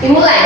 Dimulai.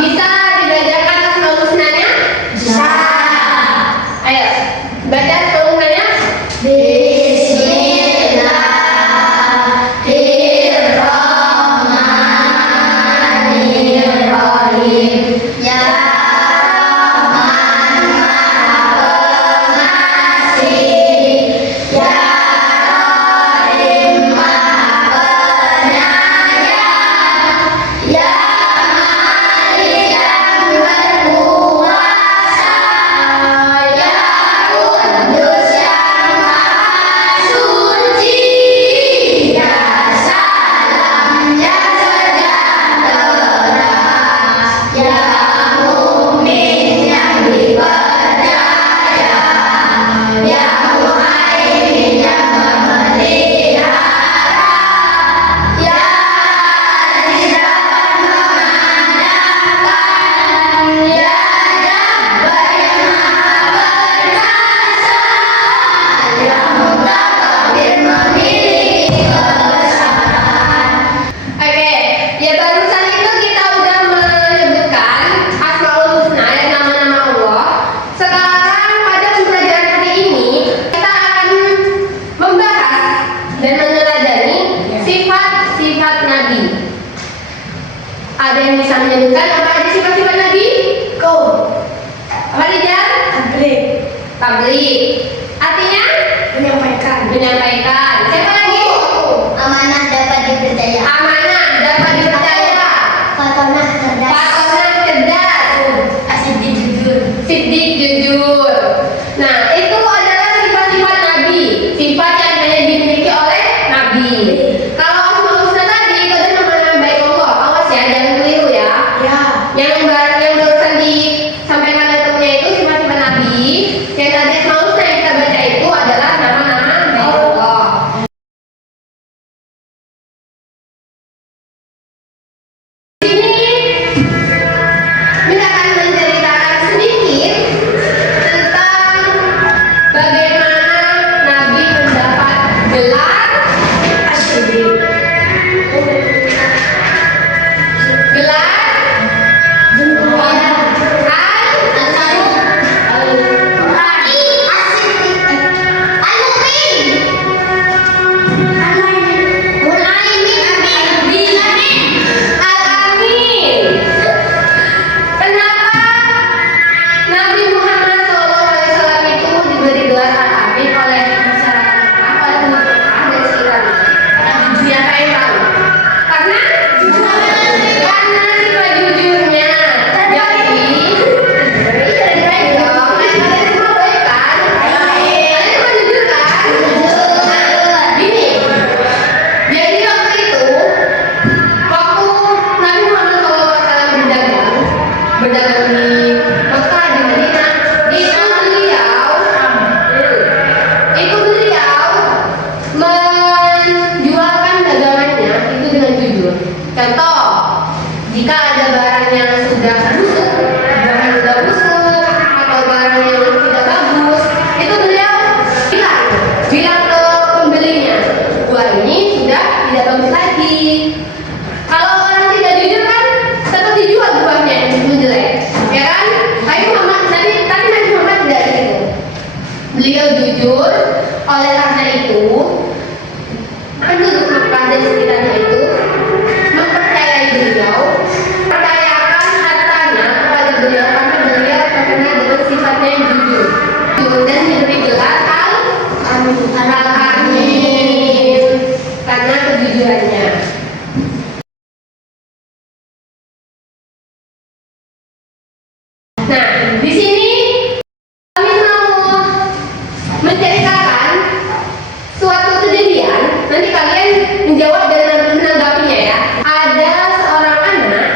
Bisa dibacakan asmaul husnanya? Bisa. Ayo, baca asmaul husnanya. Bismillahirrahmanirrahim. Ya Rahman Maha Pengasih, Ya Rahim Maha Penyayang, Ya ada yang bisa menyebutkan apa aja sifat-sifat Nabi? Apa aja? Tabligh. Artinya? Menyampaikan. Siapa lagi? Amanah dapat dipercaya. Amanah dapat dipercaya. Fatonah cerdas. Siddiq jujur. Nah, itu adalah sifat-sifat Nabi. Sifat yang hanya dimiliki oleh Nabi. Kalau asmaul husna tadi itu ada nama-nama baik Allah. Awas ya, jangan keliru ya. Yang barusan disampaikan letuknya itu sifat-sifat Nabi. Yang tadi asmaul husna yang kita baca itu adalah nama-nama baik Allah. karena kejujurannya. Nah, di sini kami mau menceritakan suatu kejadian. Nanti kalian menjawab dan menanggapinya ya. Ada seorang anak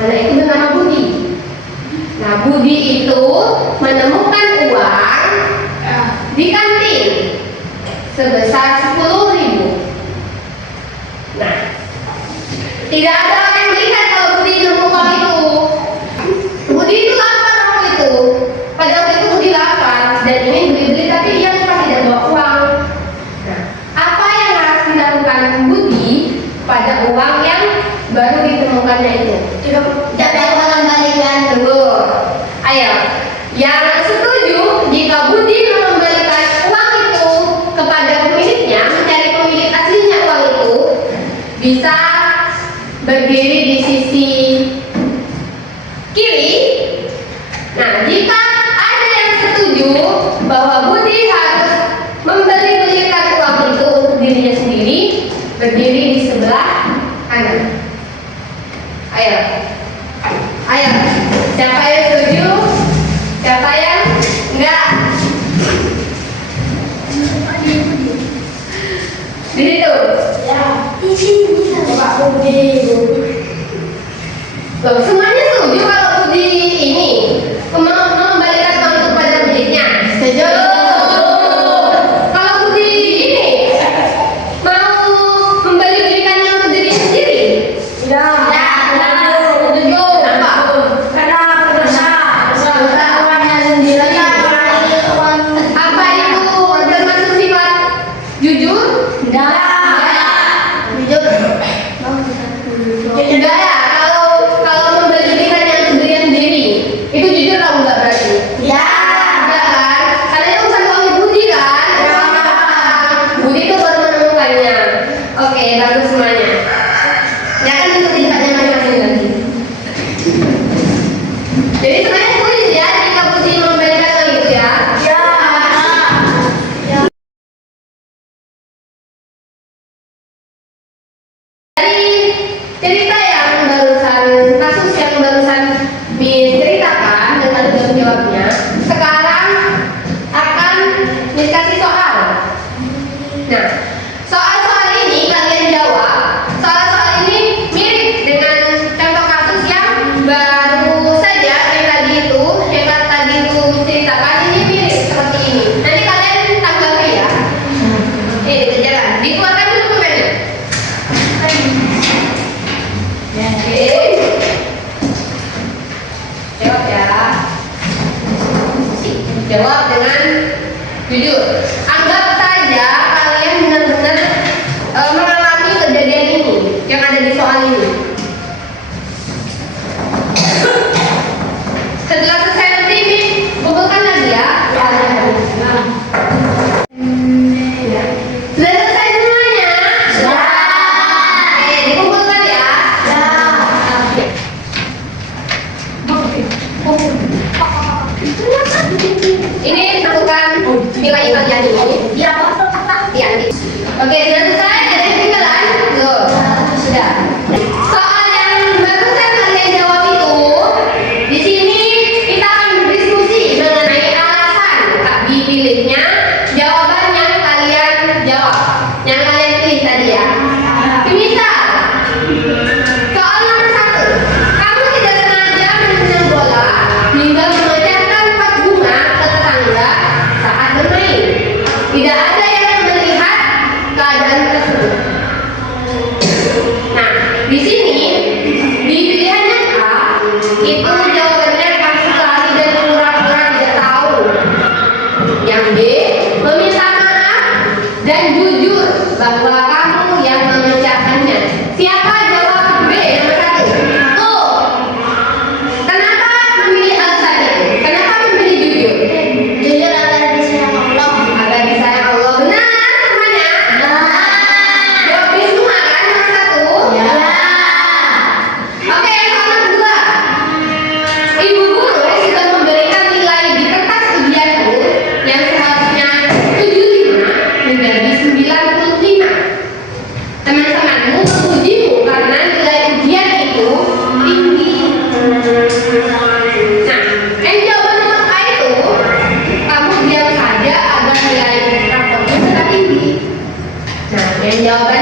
itu bernama Budi. Nah, Budi itu menemukan uang di kantin sebesar 10.000. Nah, tidak ada orang yang melihat kalau Budi nemu uang itu. Budi itu lapar waktu itu. Pada waktu itu Budi lapar dan ingin beli-beli, tapi ia lupa tidak bawa uang. Nah, apa yang harus dilakukan Budi pada uang yang baru ditemukannya itu? Dapat mengembalikan. Tunggu. Ayo. Yang setuju jika Budi mengembalikan uang itu kepada pemiliknya, mencari pemilik aslinya uang itu, bisa berdiri di sisi kiri. Nah, jika ada yang setuju bahwa Budi harus membeli-belikan uang itu untuk dirinya sendiri, berdiri di sebelah kanan. Ayo. Ayo. Siapa yang setuju? Siapa yang enggak? Di situ. Ya, di sini Pak Budi. Loh, semuanya setuju kalau Budi ini mengembalikan uang itu kepada pemiliknya. Setuju. Kalau Budi ini mau membeli-belikannya untuk diri sendiri. Ya. Setuju. Kenapa? Karena dosa uangnya sendiri. Apa itu termasuk sifat jujur? Enggak ya. Kalau membeli-belikan yang untuk diri sendiri, itu jujur atau enggak berarti? Enggak kan? Karena itu bukan uangnya Budi kan? Budi itu baru menemukannya. Oke, bagus semuanya. Ya kan itu ceritanya masing-masing nanti. Jadi sebenarnya setuju ya jika Budi memberikan uang itu ya. Dari cerita yang barusan, kasus yang barusan diceritakan dan tadi belum jawabnya, sekarang akan dikasih soal. Nah, soal-soal ini kalian jawab. Soal-soal ini mirip dengan contoh kasus yang baru saja yang tadi itu ceritakan, ini mirip seperti ini. Nanti kalian tanggapi ya. Ini kejaran, dikeluarkan dulu pulpennya. Jawab ya. Jawab dengan jujur. Anggap saja kalian benar-benar mengalami kejadian ini yang ada di soal ini. Setelah selesai nanti kumpulkan lagi ya. Sudah selesai semuanya? Oke, dikumpulkan ya. Ini bukan nilai kalian ini. Iya. Oke, sudah selesai. Ada yang ketinggalan? Tuh, sudah. Soal yang barusan kalian jawab itu, di sini kita akan berdiskusi mengenai alasan dipilihnya jawaban yang kalian jawab, yang kalian pilih tadi ya. Misal, soal nomor 1, kamu tidak sengaja menendang bola hingga memecahkan 4 bunga ke tetangga saat bermain. Tidak ada yang melihat keadaan tersebut. Nah, di sini di pilihannya A itu jawabannya pasti sekali dan pura-pura tidak tahu. Yang B meminta maaf dan jujur bahwa kamu yang memecahkannya. Siapa jawab B nomor 1? Tuh. Kenapa memilih alasan itu? Kenapa memilih jujur? Jujur agar disayang Allah. Agar disayang Allah. Benar semuanya? jawaban